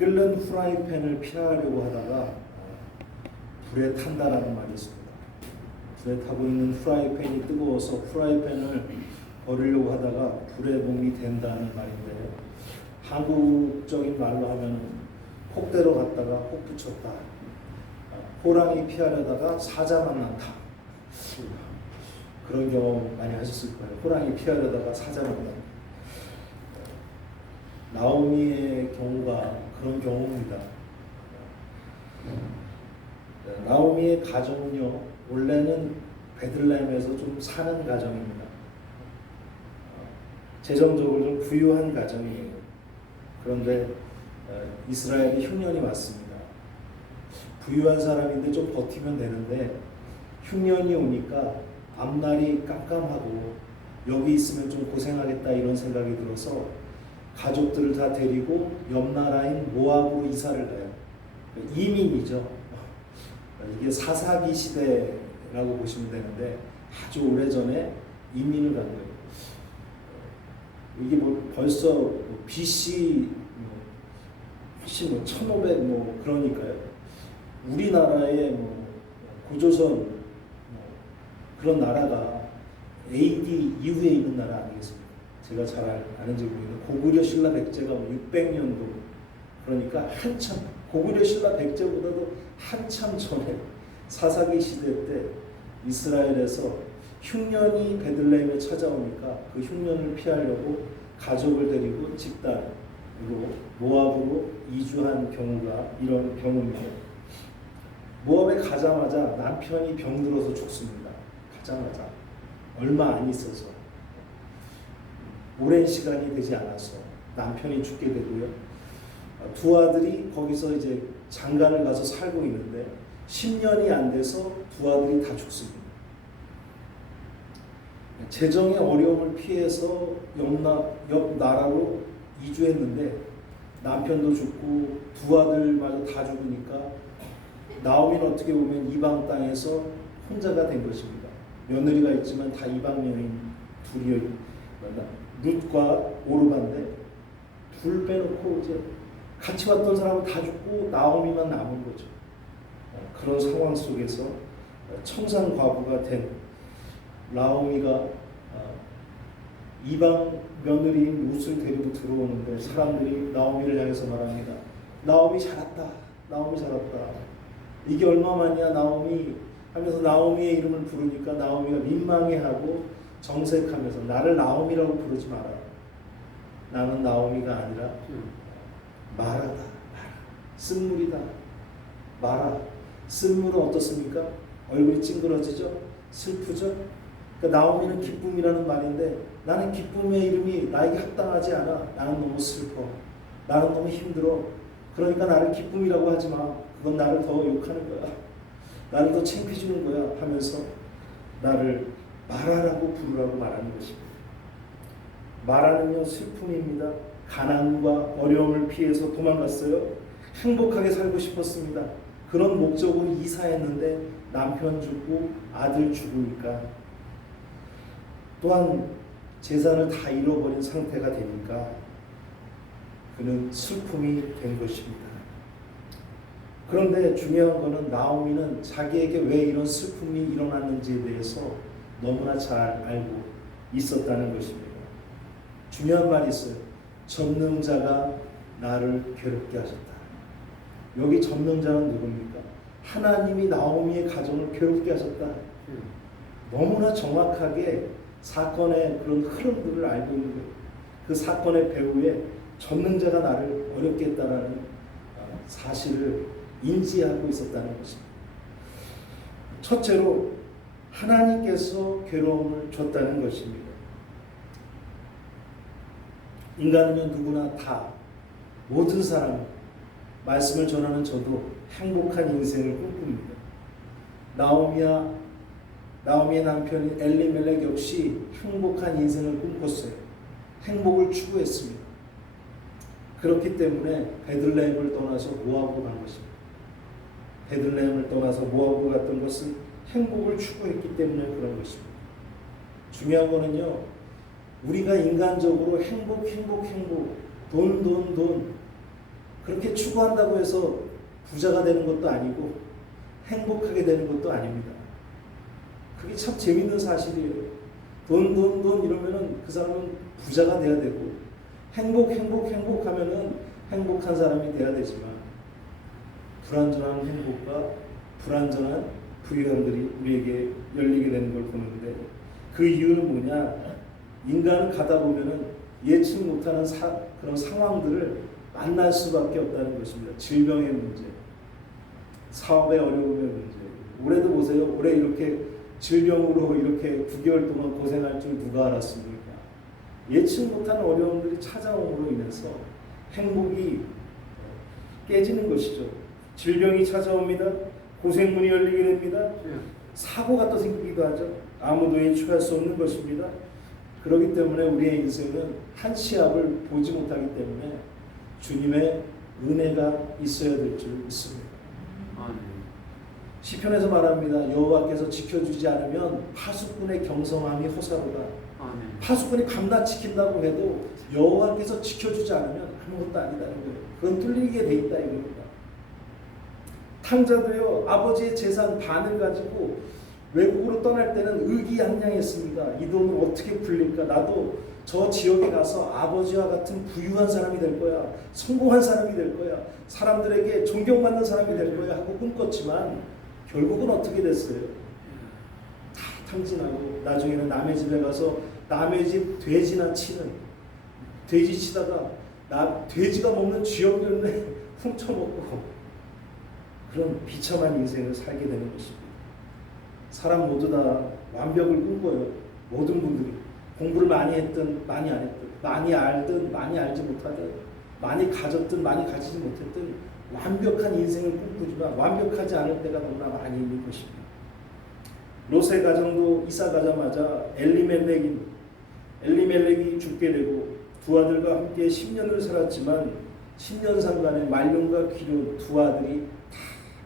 끓는 후라이팬을 피하려고 하다가 불에 탄다라는 말이 있습니다. 불에 타고 있는 후라이팬이 뜨거워서 후라이팬을 버리려고 하다가 불에 몸이 된다는 말인데, 한국적인 말로 하면 폭대로 갔다가 혹 붙였다. 호랑이 피하려다가 사자 만난다. 그런 경험 많이 하셨을 거예요. 호랑이 피하려다가 사자 만난다. 나오미의 경우가 그런 경우입니다. 나오미의 가정은요, 원래는 베들레헴에서 좀 사는 가정입니다. 재정적으로 좀 부유한 가정이에요. 그런데 이스라엘이 흉년이 왔습니다. 부유한 사람인데 좀 버티면 되는데 흉년이 오니까 앞날이 깜깜하고 여기 있으면 좀 고생하겠다 이런 생각이 들어서 가족들을 다 데리고 옆 나라인 모압으로 이사를 가요. 이민이죠. 이게 사사기 시대라고 보시면 되는데 아주 오래전에 이민을 간 거예요. 이게 벌써 BC 훨씬 1500 그러니까요. 우리나라의 고조선 그런 나라가 AD 이후에 있는 나라 아니겠습니까? 제가 잘 아는지 모르겠는데 고구려 신라 백제가 600년도, 그러니까 한참 고구려 신라 백제보다도 한참 전에 사사기 시대 때 이스라엘에서 흉년이 베들레헴에 찾아오니까 그 흉년을 피하려고 가족을 데리고 집단으로 모압으로 이주한 경우가 이런 경우입니다. 모압에 가자마자 남편이 병들어서 죽습니다. 가자마자 얼마 안 있어서, 오랜 시간이 되지 않아서 남편이 죽게 되고요. 두 아들이 거기서 이제 장가를 가서 살고 있는데 10년이 안 돼서 두 아들이 다 죽습니다. 재정의 어려움을 피해서 옆 나라로 이주했는데 남편도 죽고 두 아들마저 다 죽으니까 나오미는 어떻게 보면 이방 땅에서 혼자가 된 것입니다. 며느리가 있지만 다 이방 여인 둘이, 룻과 오르반데 둘 빼놓고 이제 같이 왔던 사람은 다 죽고 나오미만 남은 거죠. 그런 상황 속에서 청산 과부가 된 나오미가 이방 며느리인 룻을 데리고 들어오는데 사람들이 나오미를 향해서 말합니다. 나오미 잘했다. 나오미 잘했다. 이게 얼마만이야 나오미 하면서 나오미의 이름을 부르니까 나오미가 민망해하고 정색하면서 나를 나오미라고 부르지 마라. 나는 나오미가 아니라 마라다. 마라. 쓴물이다. 마라. 쓴물은 어떻습니까? 얼굴이 찡그러지죠? 슬프죠? 그러니까 나오미는 기쁨이라는 말인데 나는 기쁨의 이름이 나에게 합당하지 않아. 나는 너무 슬퍼. 나는 너무 힘들어. 그러니까 나를 기쁨이라고 하지 마. 그건 나를 더 욕하는 거야. 나를 더 창피해주는 거야 하면서 나를 마라라고 부르라고 말하는 것입니다. 마라는요 슬픔입니다. 가난과 어려움을 피해서 도망갔어요. 행복하게 살고 싶었습니다. 그런 목적으로 이사했는데 남편 죽고 아들 죽으니까, 또한 재산을 다 잃어버린 상태가 되니까 그는 슬픔이 된 것입니다. 그런데 중요한 것은 나오미는 자기에게 왜 이런 슬픔이 일어났는지에 대해서 너무나 잘 알고 있었다는 것입니다. 중요한 말이 있어요. 전능자가 나를 괴롭게 하셨다. 여기 전능자는 누굽니까? 하나님이 나오미의 가정을 괴롭게 하셨다. 너무나 정확하게 사건의 그런 흐름들을 알고 있는 거예요. 그 사건의 배후에 전능자가 나를 어렵게 했다라는 사실을 인지하고 있었다는 것입니다. 첫째로 하나님께서 괴로움을 줬다는 것입니다. 인간은요 누구나 다, 모든 사람, 말씀을 전하는 저도 행복한 인생을 꿈꿉니다. 나오미의 남편 엘리멜렉 역시 행복한 인생을 꿈꿨어요. 행복을 추구했습니다. 그렇기 때문에 베들레헴을 떠나서 모압으로 간 것입니다. 베들레헴을 떠나서 모압으로 갔던 것은 행복을 추구했기 때문에 그런 것입니다. 중요한 거는요, 우리가 인간적으로 행복, 돈 그렇게 추구한다고 해서 부자가 되는 것도 아니고 행복하게 되는 것도 아닙니다. 그게 참 재밌는 사실이에요. 돈 이러면은 그 사람은 부자가 돼야 되고 행복하면은 행복한 사람이 돼야 되지만 불완전한 행복과 불완전한 부유함들이 우리에게 열리게 되는 걸 보는데 그 이유는 뭐냐? 인간은 가다 보면은 예측 못하는 그런 상황들을 만날 수밖에 없다는 것입니다. 질병의 문제, 사업의 어려움의 문제. 올해도 보세요. 올해 이렇게 질병으로 이렇게 9개월 동안 고생할 줄 누가 알았습니까? 예측 못하는 어려움들이 찾아옴으로 인해서 행복이 깨지는 것이죠. 질병이 찾아옵니다. 고생문이 열리게 됩니다. 사고가 또 생기기도 하죠. 아무도 예측할 수 없는 것입니다. 그렇기 때문에 우리의 인생은 한 치 앞을 보지 못하기 때문에 주님의 은혜가 있어야 될 줄 믿습니다. 시편에서 말합니다. 여호와께서 지켜주지 않으면 파수꾼의 경성함이 호사로다. 파수꾼이 밤낮 지킨다고 해도 여호와께서 지켜주지 않으면 아무것도 아니다는 거예요. 그건 뚫리게 돼 있다 이겁니다. 탕자도요, 아버지의 재산 반을 가지고 외국으로 떠날 때는 의기양양했습니다. 이 돈을 어떻게 불릴까? 나도 저 지역에 가서 아버지와 같은 부유한 사람이 될 거야. 성공한 사람이 될 거야. 사람들에게 존경받는 사람이 될 거야 하고 꿈꿨지만 결국은 어떻게 됐어요? 다 탕진하고 나중에는 남의 집에 가서 남의 집 돼지나 치는, 돼지 치다가 돼지가 먹는 쥐어먹는 훔쳐먹고 그런 비참한 인생을 살게 되는 것입니다. 사람 모두 다 완벽을 꿈꿔요. 모든 분들이 공부를 많이 했든 많이 안 했든, 많이 알든 많이 알지 못하든, 많이 가졌든 많이 가지지 못했든 완벽한 인생을 꿈꾸지만 완벽하지 않을 때가 너무나 많이 있는 것입니다. 롯의 가정도 이사 가자마자 엘리멜렉이 죽게 되고 두 아들과 함께 10년을 살았지만 10년상간의 말년과 기료 두 아들이 다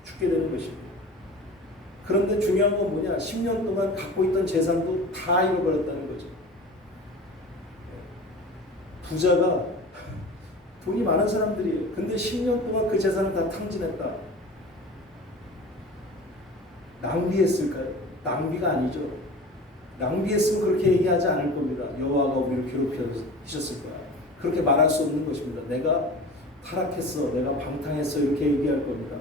죽게 되는 것입니다. 그런데 중요한 건 뭐냐? 10년 동안 갖고 있던 재산도 다 잃어버렸다는 거죠. 부자가 돈이 많은 사람들이에요. 근데 10년 동안 그 재산을 다 탕진했다. 낭비했을까요? 낭비가 아니죠. 낭비했으면 그렇게 얘기하지 않을 겁니다. 여호와가 우리를 괴롭히셨을 거야. 그렇게 말할 수 없는 것입니다. 내가 타락했어, 내가 방탕했어 이렇게 얘기할 겁니다.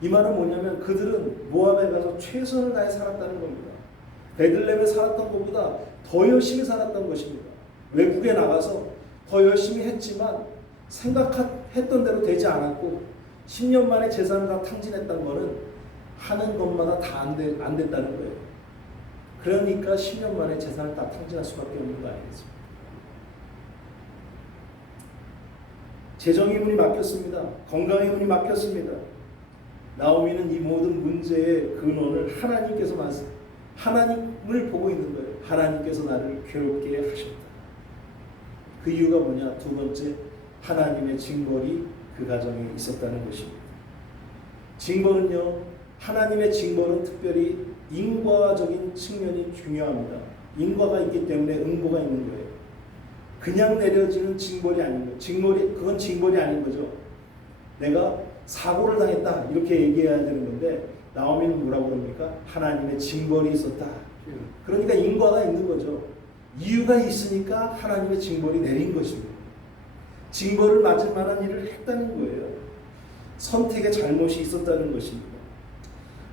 이 말은 뭐냐면 그들은 모압에 가서 최선을 다해 살았다는 겁니다. 베들레헴에 살았던 것보다 더 열심히 살았던 것입니다. 외국에 나가서 더 열심히 했지만 생각했던 대로 되지 않았고 10년 만에 재산을 다 탕진했던 거는 하는 것마다 다 안 됐다는 거예요. 그러니까 10년 만에 재산을 다 탕진할 수밖에 없는 거 아니겠습니까? 재정의 문이 막혔습니다. 건강의 문이 막혔습니다. 나오미는 이 모든 문제의 근원을 하나님을 보고 있는 거예요. 하나님께서 나를 괴롭게 하셨다. 그 이유가 뭐냐? 두 번째, 하나님의 징벌이 그 가정에 있었다는 것입니다. 징벌은요, 하나님의 징벌은 특별히 인과적인 측면이 중요합니다. 인과가 있기 때문에 응보가 있는 거예요. 그냥 내려지는 징벌이 아닌 거예요. 그건 징벌이 아닌 거죠. 내가 사고를 당했다 이렇게 얘기해야 되는 건데 나오미는 뭐라고 그럽니까? 하나님의 징벌이 있었다. 그러니까 인과가 있는 거죠. 이유가 있으니까 하나님의 징벌이 내린 것입니다. 징벌을 맞을 만한 일을 했다는 거예요. 선택의 잘못이 있었다는 것입니다.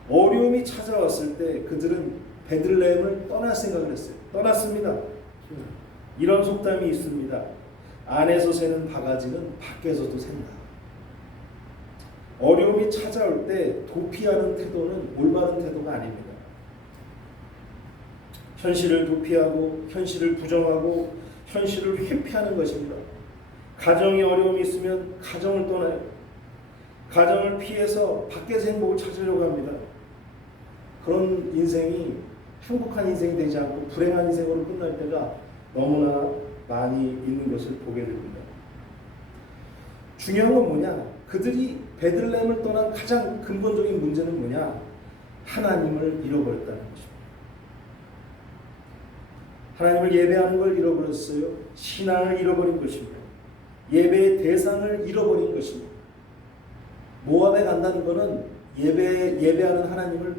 어려움이 찾아왔을 때 그들은 베들레헴을 떠날 생각을 했어요. 떠났습니다. 이런 속담이 있습니다. 안에서 새는 바가지는 밖에서도 샌다. 어려움이 찾아올 때 도피하는 태도는 올바른 태도가 아닙니다. 현실을 도피하고 현실을 부정하고 현실을 회피하는 것입니다. 가정에 어려움이 있으면 가정을 떠나요. 가정을 피해서 밖에서 행복을 찾으려고 합니다. 그런 인생이 행복한 인생이 되지 않고 불행한 인생으로 끝날 때가 너무나 많이 있는 것을 보게 됩니다. 중요한 건 뭐냐? 그들이 베들레헴을 떠난 가장 근본적인 문제는 뭐냐? 하나님을 잃어버렸다는 것입니다. 하나님을 예배하는 걸 잃어버렸어요. 신앙을 잃어버린 것입니다. 예배의 대상을 잃어버린 것입니다. 모압에 간다는 것은 예배하는 하나님을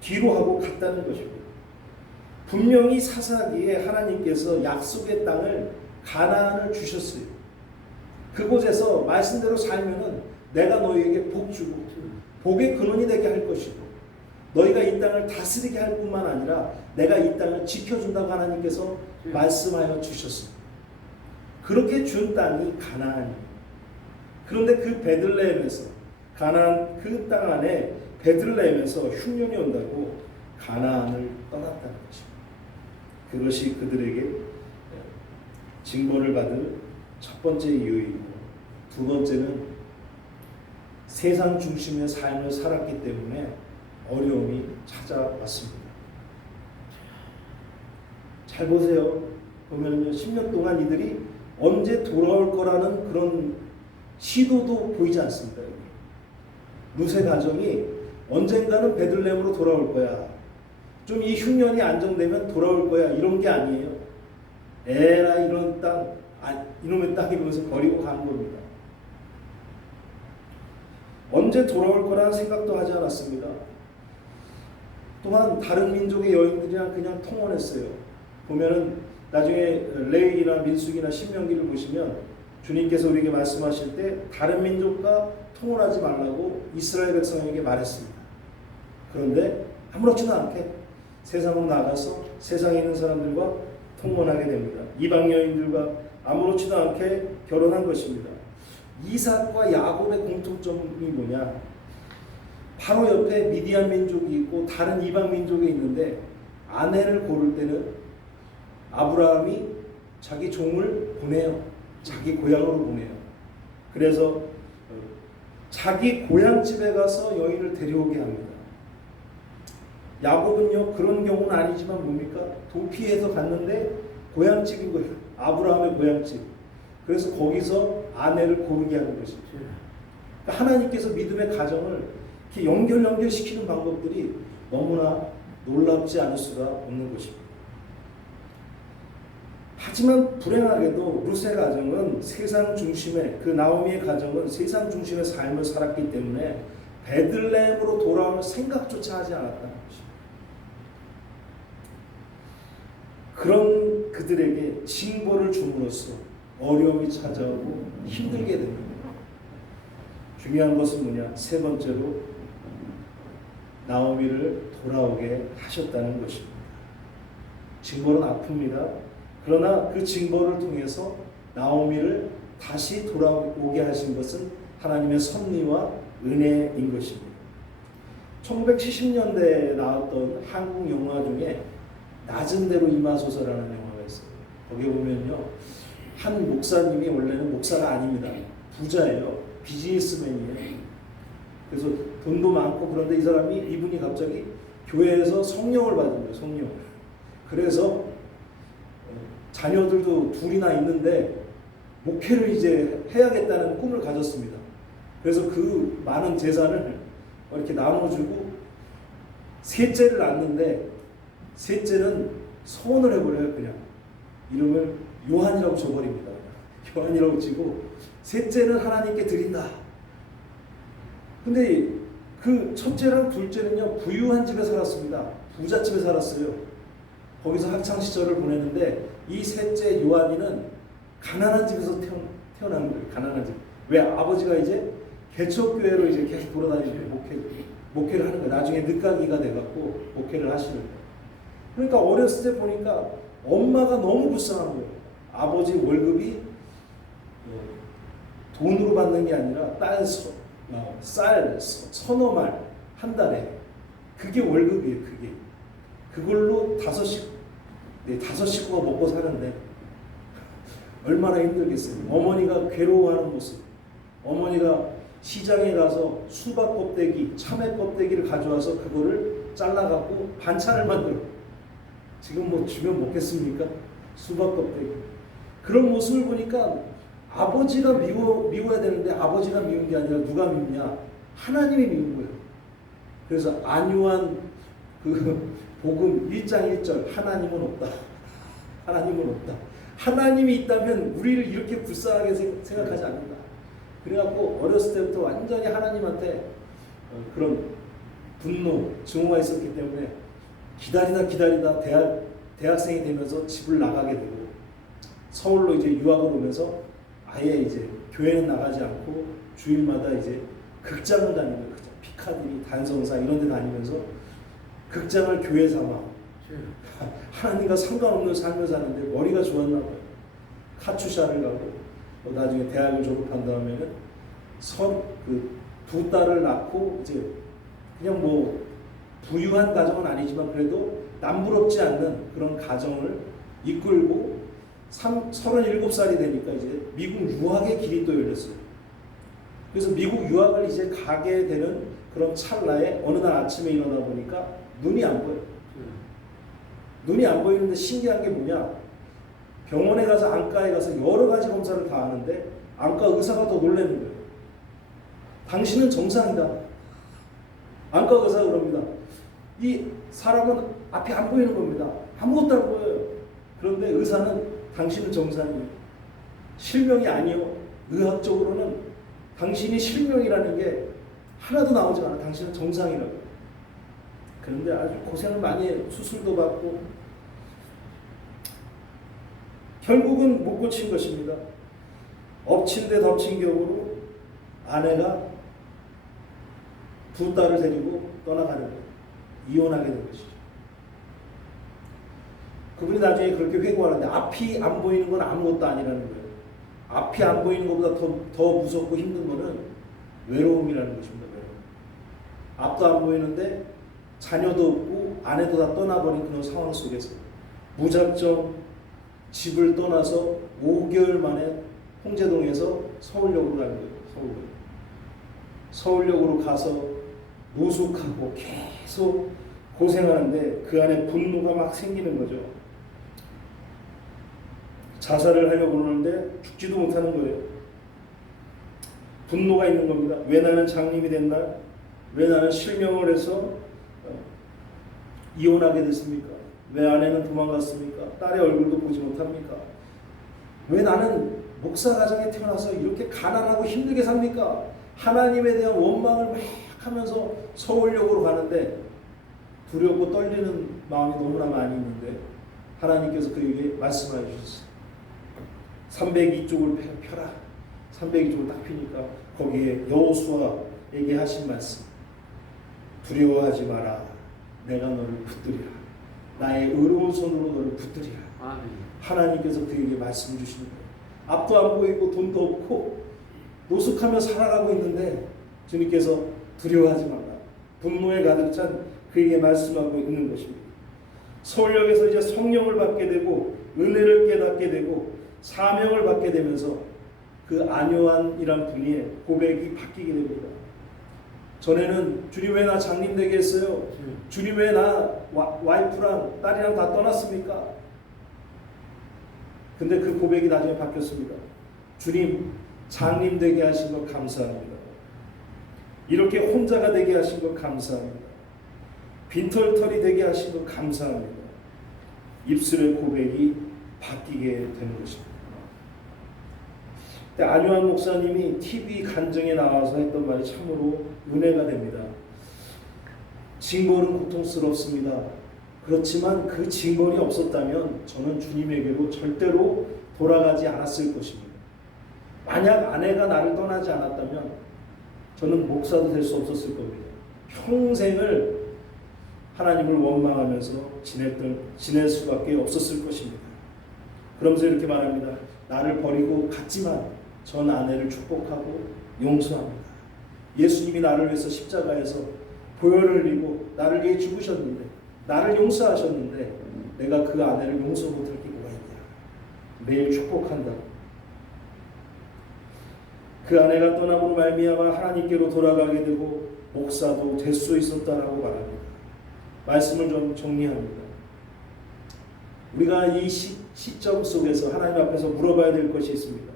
뒤로 하고 갔다는 것입니다. 분명히 사사기에 하나님께서 약속의 땅을 가나안을 주셨어요. 그곳에서 말씀대로 살면은 내가 너희에게 복 주고 복의 근원이 되게 할 것이고 너희가 이 땅을 다스리게 할 뿐만 아니라 내가 이 땅을 지켜준다고 하나님께서 말씀하여 주셨습니다. 그렇게 준 땅이 가나안입니다. 그런데 그 베들레헴에서 가나안 그 땅 안에 베들레헴에서 흉년이 온다고 가나안을 떠났다는 것입니다. 그것이 그들에게 징벌을 받을 첫 번째 이유이고 두 번째는 세상 중심의 삶을 살았기 때문에 어려움이 찾아왔습니다. 잘 보세요. 보면요, 10년 동안 이들이 언제 돌아올 거라는 그런 시도도 보이지 않습니다. 룻의 가정이 언젠가는 베들레헴으로 돌아올 거야. 좀 이 흉년이 안정되면 돌아올 거야. 이런 게 아니에요. 에라 이런 땅, 이놈의 땅 이러면서 버리고 간 겁니다. 언제 돌아올 거라는 생각도 하지 않았습니다. 또한 다른 민족의 여인들이랑 그냥 통혼했어요. 보면은 나중에 레위기나 민수기나 신명기를 보시면 주님께서 우리에게 말씀하실 때 다른 민족과 통혼하지 말라고 이스라엘 백성에게 말했습니다. 그런데 아무렇지도 않게 세상으로 나가서 세상에 있는 사람들과 통혼하게 됩니다. 이방 여인들과 아무렇지도 않게 결혼한 것입니다. 이삭과 야곱의 공통점이 뭐냐? 바로 옆에 미디안 민족이 있고 다른 이방 민족이 있는데 아내를 고를 때는 아브라함이 자기 종을 보내요. 자기 고향으로 보내요. 그래서 자기 고향집에 가서 여인을 데려오게 합니다. 야곱은요 그런 경우는 아니지만 뭡니까? 도피해서 갔는데 고향집인 거예요. 아브라함의 고향집. 그래서 거기서 아내를 고르게 하는 것이죠. 그러니까 하나님께서 믿음의 가정을 이렇게 연결시키는 방법들이 너무나 놀랍지 않을 수가 없는 것입니다. 하지만 불행하게도 룻의 가정은 세상 중심의 그 나오미의 가정은 세상 중심의 삶을 살았기 때문에 베들레헴으로 돌아올 생각조차 하지 않았다는 것입니다. 그런 그들에게 징벌을 줌으로써 어려움이 찾아오고 힘들게 됩니다. 중요한 것은 뭐냐? 세 번째로 나오미를 돌아오게 하셨다는 것입니다. 징벌은 아픕니다. 그러나 그 징벌을 통해서 나오미를 다시 돌아오게 하신 것은 하나님의 섭리와 은혜인 것입니다. 1970년대에 나왔던 한국 영화 중에 낮은 대로 임하소서라는 영화가 있어요. 거기에 보면요, 한 목사님이 원래는 목사가 아닙니다. 부자예요. 비즈니스맨이에요. 그래서 돈도 많고 그런데 이분이 갑자기 교회에서 성령을 받은 거예요. 성령. 그래서 자녀들도 둘이나 있는데 목회를 이제 해야겠다는 꿈을 가졌습니다. 그래서 그 많은 재산을 이렇게 나눠주고 셋째를 낳는데 셋째는 서원을 해버려요. 그냥 이름을 요한이라고 줘버립니다. 요한이라고 치고 셋째는 하나님께 드린다. 근데 그 첫째랑 둘째는요 부유한 집에 살았습니다. 부잣집에 살았어요. 거기서 학창 시절을 보내는데 이 셋째 요한이는 가난한 집에서 태어난 거예요. 가난한 집. 왜? 아버지가 이제 개척교회로 이제 계속 돌아다니고 목회를 하는 거예요. 나중에 늦가기가 돼갖고 목회를 하시는 거예요. 그러니까 어렸을 때 보니까 엄마가 너무 불쌍한 거예요. 아버지 월급이 돈으로 받는 게 아니라 쌀 서너 말 한 달에 그게 월급이에요. 그걸로 다섯 식구가 먹고 사는데 얼마나 힘들겠어요. 어머니가 괴로워하는 모습. 어머니가 시장에 가서 수박 껍데기, 참외 껍데기를 가져와서 그거를 잘라갖고 반찬을 만들어. 지금 뭐 주면 먹겠습니까? 수박 껍데기. 그런 모습을 보니까 아버지가 미워야 되는데 아버지가 미운 게 아니라 누가 밉냐? 하나님이 미운 거예요. 그래서 안요한 그 복음 1장 1절 하나님은 없다. 하나님은 없다. 하나님이 있다면 우리를 이렇게 불쌍하게 생각하지 않는다. 그래갖고 어렸을 때부터 완전히 하나님한테 그런 분노, 증오가 있었기 때문에 기다리다 대학생이 되면서 집을 나가게 되고 서울로 이제 유학을 오면서 아예 이제 교회는 나가지 않고 주일마다 이제 극장을 다니는 거예요. 피카디리, 단성사 이런 데 다니면서 극장을 교회 삼아 하나님과 상관없는 삶을 사는데 머리가 좋았나 봐요. 카투샤를 가고 나중에 대학을 졸업한 다음에는 두 딸을 낳고 이제 그냥 뭐 부유한 가정은 아니지만 그래도 남부럽지 않는 그런 가정을 이끌고 37살이 되니까 이제 미국 유학의 길이 또 열렸어요. 그래서 미국 유학을 이제 가게 되는 그런 찰나에 어느 날 아침에 일어나 보니까 눈이 안 보여요. 눈이 안 보이는데 신기한 게 뭐냐? 병원에 가서 안과에 가서 여러 가지 검사를 다 하는데 안과 의사가 더 놀라는 거예요. 당신은 정상이다. 안과 의사가 그럽니다. 이 사람은 앞이 안 보이는 겁니다. 아무것도 안 보여요. 그런데 의사는 당신은 정상이에요. 실명이 아니요. 의학적으로는 당신이 실명이라는 게 하나도 나오지 않아. 당신은 정상이라고. 그런데 아주 고생을 많이 해요. 수술도 받고 결국은 못 고친 것입니다. 엎친 데 덮친 격으로 아내가 두 딸을 데리고 떠나가는 거예요. 이혼하게 된 것이죠. 그분이 나중에 그렇게 회고하는데 앞이 안 보이는 건 아무것도 아니라는 거예요. 앞이 안 보이는 것보다 더 무섭고 힘든 거는 외로움이라는 것입니다. 외로움. 앞도 안 보이는데 자녀도 없고 아내도 다 떠나버린 그런 상황 속에서 무작정 집을 떠나서 5개월 만에 홍제동에서 서울역으로 가는 거예요. 서울역으로 가서 노숙하고 계속 고생하는데 그 안에 분노가 막 생기는 거죠. 자살을 하려고 그러는데 죽지도 못하는 거예요. 분노가 있는 겁니다. 왜 나는 장님이 됐나? 왜 나는 실명을 해서 이혼하게 됐습니까? 왜 아내는 도망갔습니까? 딸의 얼굴도 보지 못합니까? 왜 나는 목사 가정에 태어나서 이렇게 가난하고 힘들게 삽니까? 하나님에 대한 원망을 막 하면서 서울역으로 가는데 두렵고 떨리는 마음이 너무나 많이 있는데 하나님께서 그에게 말씀해 주셨어요. 302쪽을 펴라. 302쪽을 딱 펴니까 거기에 여호수아에게 하신 말씀. 두려워하지 마라. 내가 너를 붙들리라. 나의 의로운 손으로 너를 붙들리라. 아멘. 하나님께서 그에게 말씀 주시는 거예요. 앞도 안 보이고 돈도 없고 노숙하며 살아가고 있는데 주님께서 두려워하지 마라. 분노에 가득 찬 그에게 말씀하고 있는 것입니다. 서울역에서 이제 성령을 받게 되고 은혜를 깨닫게 되고 사명을 받게 되면서 그 안요한이란 분의 고백이 바뀌게 됩니다. 전에는 주님 왜 나 장님 되게 했어요? 주님 왜 나 와이프랑 딸이랑 다 떠났습니까? 근데 그 고백이 나중에 바뀌었습니다. 주님 장님 되게 하신 것 감사합니다. 이렇게 혼자가 되게 하신 것 감사합니다. 빈털털이 되게 하신 것 감사합니다. 입술의 고백이 바뀌게 되는 것입니다. 안요한 목사님이 TV 간증에 나와서 했던 말이 참으로 은혜가 됩니다. 징벌은 고통스럽습니다. 그렇지만 그 징벌이 없었다면 저는 주님에게로 절대로 돌아가지 않았을 것입니다. 만약 아내가 나를 떠나지 않았다면 저는 목사도 될 수 없었을 겁니다. 평생을 하나님을 원망하면서 지낼 수밖에 없었을 것입니다. 그러면서 이렇게 말합니다. 나를 버리고 갔지만 전 아내를 축복하고 용서합니다. 예수님이 나를 위해서 십자가에서 보혈을 흘리고 나를 위해 죽으셨는데 나를 용서하셨는데 내가 그 아내를 용서 못할 게 뭐가 있냐. 매일 축복한다. 그 아내가 떠남으로 말미암아 하나님께로 돌아가게 되고 목사도 될 수 있었다라고 말합니다. 말씀을 좀 정리합니다. 우리가 이 시점 속에서 하나님 앞에서 물어봐야 될 것이 있습니다.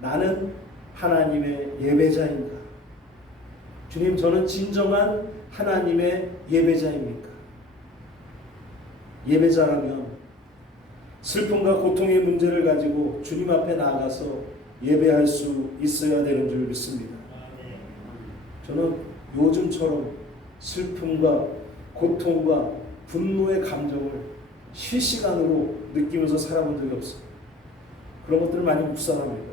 나는 하나님의 예배자인가? 주님, 저는 진정한 하나님의 예배자입니까? 예배자라면 슬픔과 고통의 문제를 가지고 주님 앞에 나아가서 예배할 수 있어야 되는 줄 믿습니다. 저는 요즘처럼 슬픔과 고통과 분노의 감정을 실시간으로 느끼면서 살아본 적이 없어요. 그런 것들을 많이 묵상합니다.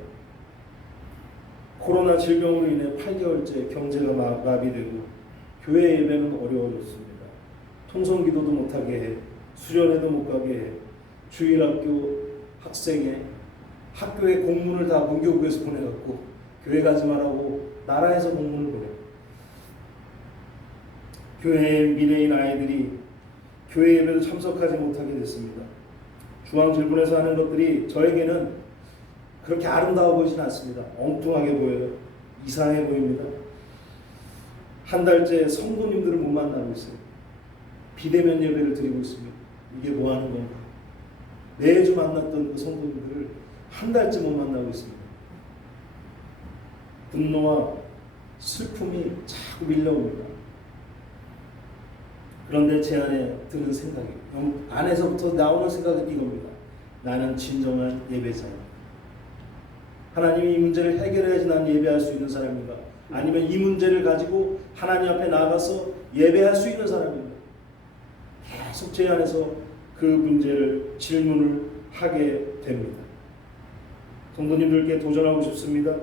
코로나 질병으로 인해 8개월째 경제가 마비되고 교회 예배는 어려워졌습니다. 통성기도도 못하게 해, 수련회도 못 가게 해, 주일학교 학생의 학교의 공문을 다 문교부에서 보내갖고 교회 가지 말라고 나라에서 공문을 보내. 교회의 미래인 아이들이 교회 예배도 참석하지 못하게 됐습니다. 중앙질본에서 하는 것들이 저에게는 그렇게 아름다워 보이진 않습니다. 엉뚱하게 보여요. 이상해 보입니다. 한 달째 성도님들을 못 만나고 있어요. 비대면 예배를 드리고 있습니다. 이게 뭐 하는 건가? 매주 만났던 그 성도님들을 한 달째 못 만나고 있습니다. 분노와 슬픔이 자꾸 밀려옵니다. 그런데 제 안에 드는 생각이, 안에서부터 나오는 생각은 이겁니다. 나는 진정한 예배자야. 하나님이 이 문제를 해결해야지 나는 예배할 수 있는 사람인가? 아니면 이 문제를 가지고 하나님 앞에 나가서 예배할 수 있는 사람인가? 계속 제 안에서 그 문제를 질문을 하게 됩니다. 성도님들께 도전하고 싶습니다.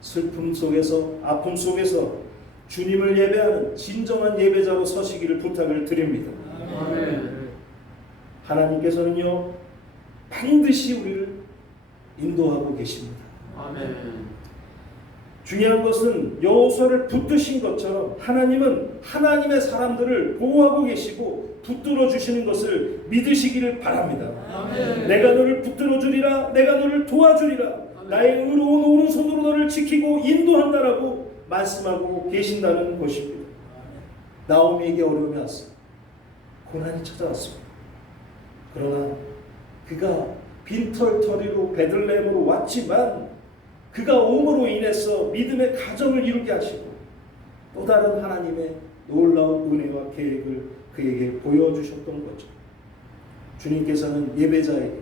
슬픔 속에서, 아픔 속에서 주님을 예배하는 진정한 예배자로 서시기를 부탁을 드립니다. 아멘. 하나님께서는요, 반드시 우리를 인도하고 계십니다. 아멘. 중요한 것은 여호수아를 붙드신 것처럼 하나님은 하나님의 사람들을 보호하고 계시고 붙들어 주시는 것을 믿으시기를 바랍니다. 아멘. 내가 너를 붙들어 주리라, 내가 너를 도와주리라, 아멘. 나의 의로운 오른손으로 너를 지키고 인도한다라고 말씀하고 계신다는 것입니다. 나오미에게 어려움이 왔습니다. 고난이 찾아왔습니다. 그러나 그가 빈털터리로 베들레헴으로 왔지만 그가 옴으로 인해서 믿음의 가정을 이루게 하시고 또 다른 하나님의 놀라운 은혜와 계획을 그에게 보여주셨던 거죠. 주님께서는 예배자에게,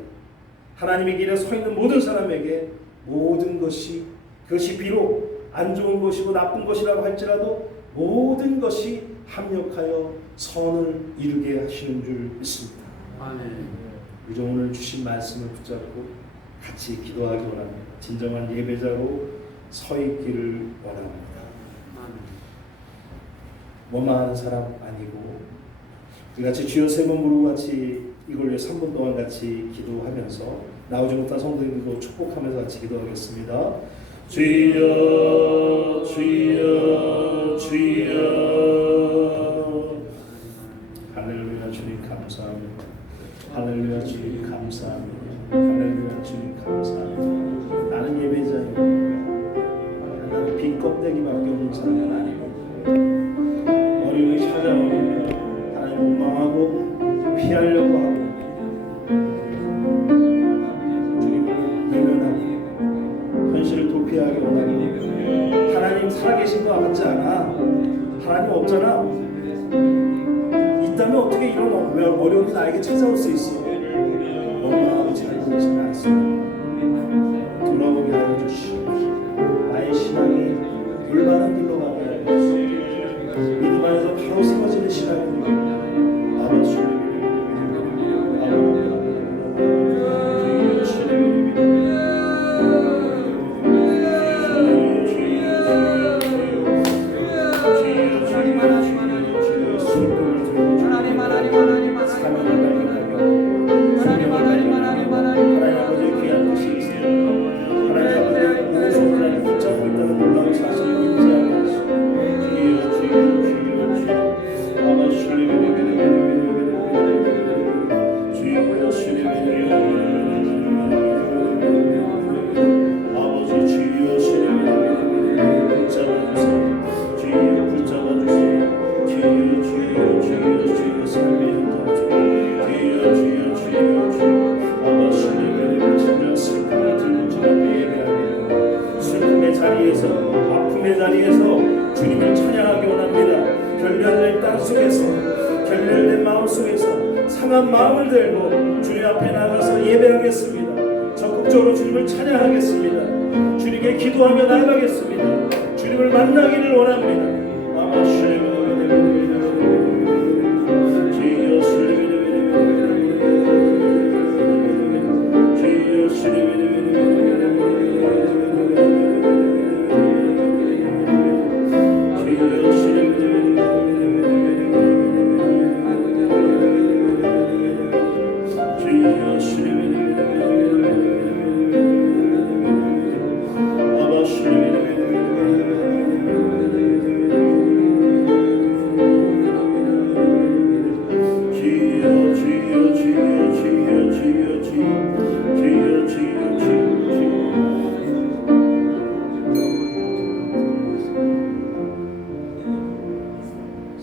하나님의 길에 서 있는 모든 사람에게 모든 것이, 그것이 비록 안 좋은 것이고 나쁜 것이라고 할지라도 모든 것이 합력하여 선을 이루게 하시는 줄 믿습니다. 아멘. 그저 오늘 주신 말씀을 붙잡고 같이 기도하기 원합니다. 진정한 예배자로 서 있기를 원합니다. 원망하는 사람 아니고 우리 같이 주여 세 번 부르고 같이 이걸 위해 3분 동안 같이 기도하면서 나오지 못한 성도님들도 축복하면서 같이 기도하겠습니다. 주여 주여 주여. 할렐루야. 주님 감사합니다. 할렐루야. 주님 감사합니다. 할렐루야. 주님 감사합니다. 나는 예배자입니다. 나는 빈 껍데기밖에 없는 사람은 아니고 어려움이 찾아오면 하나님 원망하고 피하려고 하고 주님을 외면하고 현실을 도피하기 원하고 하나님 살아계신 것 같지 않아. 하나님 없잖아. 있다면 어떻게 이런 어려움이 나에게 찾아올 수 있어. 원망하고 잘 보이지는 않습니다. 돌아보게 하여 주시옵소서. 나의 신앙이 올바른 길로 가게 하여 주시옵소서. 믿음 안에서 바로 세워지는 신앙이 되게 아버지 아픔의 자리에서 주님을 찬양하기 원합니다. 결렬된 땅 속에서, 결렬된 마음 속에서 상한 마음을 들고 주님 앞에 나가서 예배하겠습니다. 적극적으로 주님을 찬양하겠습니다. 주님께 기도하며 나아가겠습니다. 주님을 만나기를 원합니다.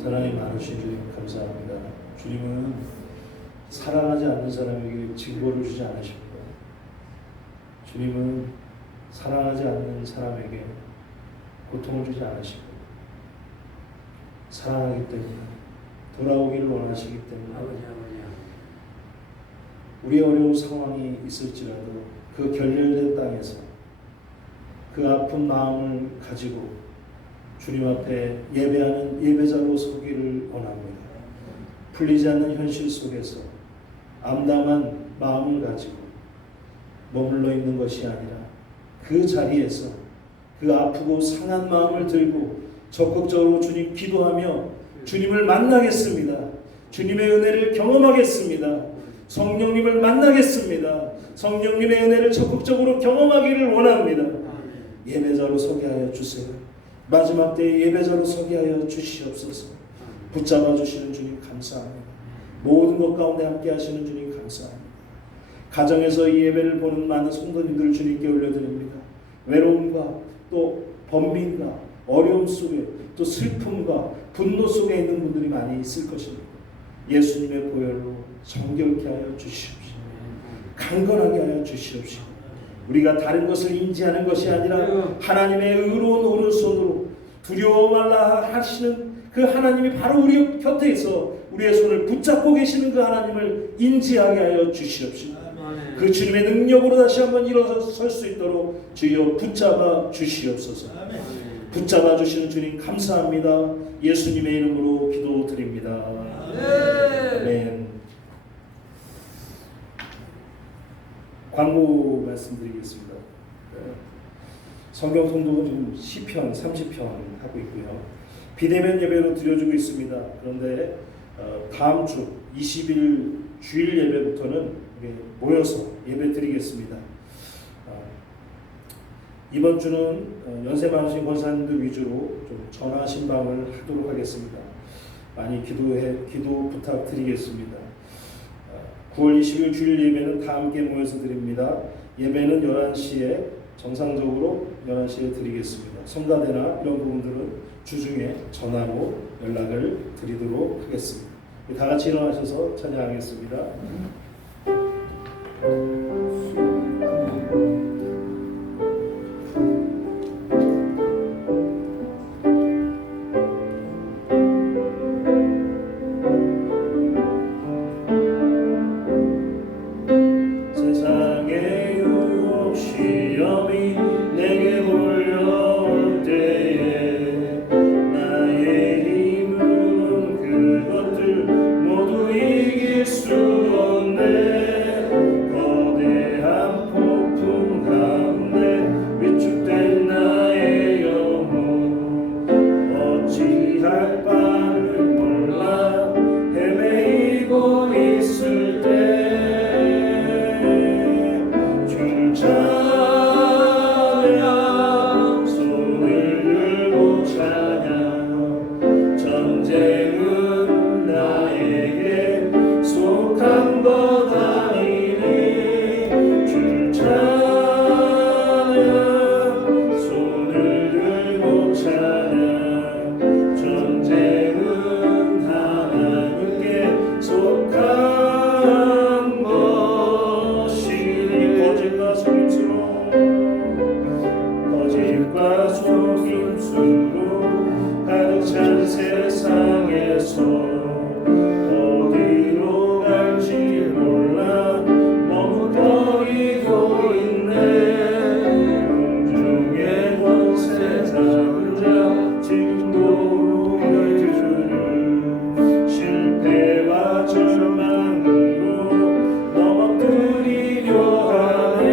사랑이 많으신 주님 감사합니다. 주님은 사랑하지 않는 사람에게 증거를 주지 않으십니다. 주님은 사랑하지 않는 사람에게 고통을 주지 않으시고 사랑하기 때문에 돌아오기를 원하시기 때문에 우리의 어려운 상황이 있을지라도 그 결렬된 땅에서 그 아픈 마음을 가지고 주님 앞에 예배하는 예배자로 서기를 원합니다. 풀리지 않는 현실 속에서 암담한 마음을 가지고 머물러 있는 것이 아니라 그 자리에서 그 아프고 상한 마음을 들고 적극적으로 주님 기도하며 주님을 만나겠습니다. 주님의 은혜를 경험하겠습니다. 성령님을 만나겠습니다. 성령님의 은혜를 적극적으로 경험하기를 원합니다. 예배자로 서게 하여 주세요. 마지막 때에 예배자로 서게 하여 주시옵소서. 붙잡아 주시는 주님 감사합니다. 모든 것 가운데 함께 하시는 주님 감사합니다. 가정에서 이 예배를 보는 많은 성도님들을 주님께 올려드립니다. 외로움과 또 번민과 어려움 속에 또 슬픔과 분노 속에 있는 분들이 많이 있을 것입니다. 예수님의 보혈로 정결케 하여 주시옵시고 강건하게 하여 주시옵시고 우리가 다른 것을 인지하는 것이 아니라 하나님의 의로운 오른손으로 두려워 말라 하시는 그 하나님이 바로 우리 곁에 있어 우리의 손을 붙잡고 계시는 그 하나님을 인지하게 하여 주시옵시고 그 주님의 능력으로 다시 한번 일어설 수 있도록 주여 붙잡아 주시옵소서. 붙잡아 주시는 주님 감사합니다. 예수님의 이름으로 기도드립니다. 아멘. 광고 말씀드리겠습니다. 성경 통독은 지금 시편 30편 하고 있고요. 비대면 예배로 드려주고 있습니다. 그런데 다음 주 20일 주일 예배부터는 모여서 예배 드리겠습니다. 이번 주는 연세 많으신 권사님들 위주로 좀 전화 신방을 하도록 하겠습니다. 많이 기도 부탁드리겠습니다. 9월 20일 주일 예배는 다 함께 모여서 드립니다. 예배는 11시에 정상적으로 11시에 드리겠습니다. 성가대나 이런 부분들은 주중에 전화로 연락을 드리도록 하겠습니다. 다 같이 일어나셔서 찬양하겠습니다. 세상에서 어디로 갈 찾는 자 지금도 주를 실패와 절망으로 넘어뜨리려 하네.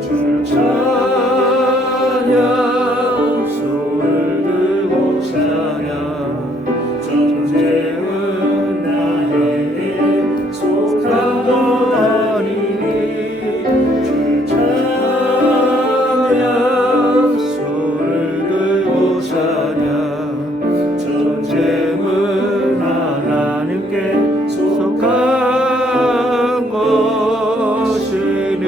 주를 찬양 손을 들고 찬양 전쟁은 나에게 속한 것 아니니 주를 찬양 손을 들고 찬양 전쟁은 하나님께 속한 것이니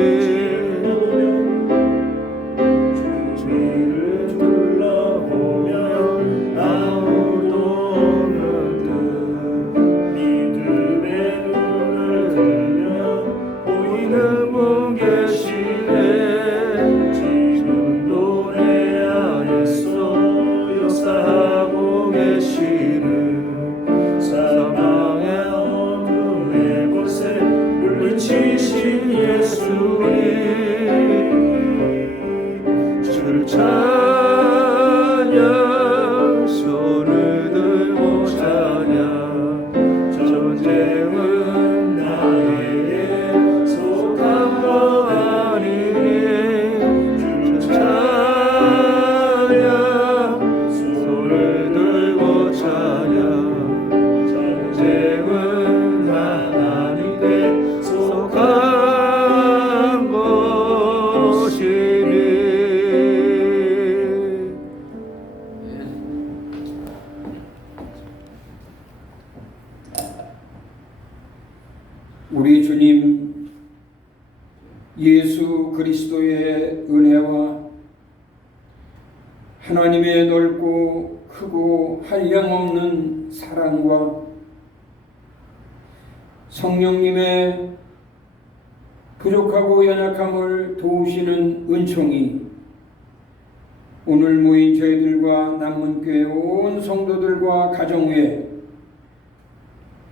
주위를 둘러보면 아무도 없는 듯 믿음의 눈을 들면 보이는 분 계시네. 지금도 내 안에서 역사하고 계시는 사망의 어둠의 곳에 물리치신 예수님 주를 찬양 손을 들고 찬양 전쟁은 나에게 속한 것 아니니 주를 찬양 손을 들고 찬양 전쟁은 하나님께 속한 것이니. 우리 주님 예수 그리스도의 은혜와 하나님의 넓고 크고 한량없는 사랑과 성령님의 부족하고 연약함을 도우시는 은총이 오늘 모인 저희들과 남문교회 온 성도들과 가정 위에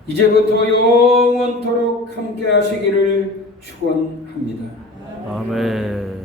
이제부터 영원토록 함께 하시기를 축원합니다. 아멘.